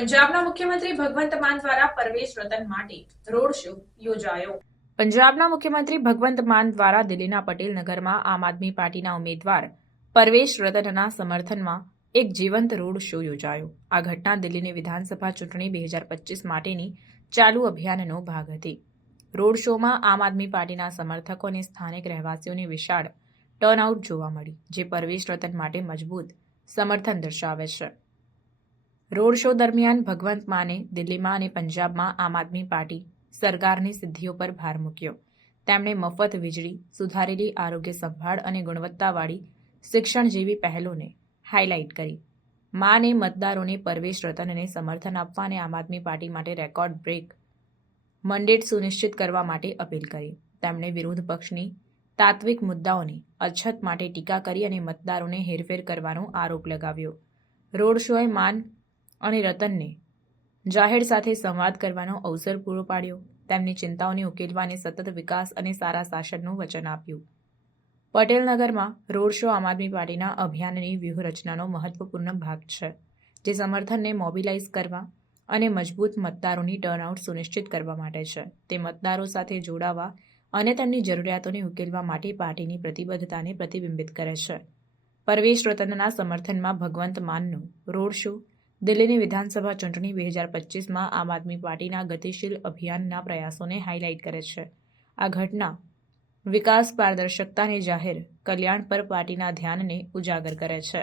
પંજાબના મુખ્યમંત્રી ભગવંત માન દ્વારા પરવેશ રતન માટે રોડ શો યોજાયો. પંજાબના મુખ્યમંત્રી ભગવંત માન દ્વારા દિલ્હીના પટેલ નગરમાં આમ આદમી પાર્ટીના ઉમેદવાર પરવેશ રતનના સમર્થનમાં એક જીવંત રોડ શો યોજાયો. આ ઘટના દિલ્હીની વિધાનસભા ચૂંટણી 2025 માટેની ચાલુ અભિયાનનો ભાગ હતી. રોડ શોમાં આમ આદમી પાર્ટીના સમર્થકો અને સ્થાનિક રહેવાસીઓની વિશાળ ટર્નઆઉટ જોવા મળી, જે પરવેશ રતન માટે મજબૂત સમર્થન દર્શાવે છે. રોડ શો દરમિયાન ભગવંત માને દિલ્હીમાં અને પંજાબમાં આમ આદમી પાર્ટી સરકારની સિદ્ધિઓ પર ભાર મૂક્યો. તેમણે મફત વીજળી, સુધારેલી આરોગ્ય સંભાળ અને ગુણવત્તાવાળી શિક્ષણ જેવી પહેલોને હાઇલાઇટ કરી. માને મતદારોને પરવેશ રતનને સમર્થન આપવા અને આમ આદમી પાર્ટી માટે રેકોર્ડ બ્રેક મંડેટ સુનિશ્ચિત કરવા માટે અપીલ કરી. તેમણે વિરોધ પક્ષની તાત્વિક મુદ્દાઓની અછત માટે ટીકા કરી અને મતદારોને હેરફેર કરવાનો આરોપ લગાવ્યો. રોડ શોએ માન અને રતનને જાહેર સાથે સંવાદ કરવાનો અવસર પૂરો પાડ્યો. તેમની ચિંતાઓને ઉકેલવા અને સતત વિકાસ અને સારા શાસનનું વચન આપ્યું. પટેલનગરમાં રોડ શો આમ આદમી પાર્ટીના અભિયાનની વ્યૂહરચનાનો મહત્વપૂર્ણ ભાગ છે, જે સમર્થનને મોબિલાઇઝ કરવા અને મજબૂત મતદારોની ટર્નઆઉટ સુનિશ્ચિત કરવા માટે છે. તે મતદારો સાથે જોડાવા અને તેમની જરૂરિયાતોને ઉકેલવા માટે પાર્ટીની પ્રતિબદ્ધતાને પ્રતિબિંબિત કરે છે. પરવેશ રતનના સમર્થનમાં ભગવંત માનનો રોડ શો દિલ્હીની વિધાનસભા ચૂંટણી 2025માં આમ આદમી પાર્ટીના ગતિશીલ અભિયાનના પ્રયાસોને હાઇલાઇટ કરે છે. આ ઘટના વિકાસ, પારદર્શકતા અને જાહેર કલ્યાણ પર પાર્ટીના ધ્યાનને ઉજાગર કરે છે.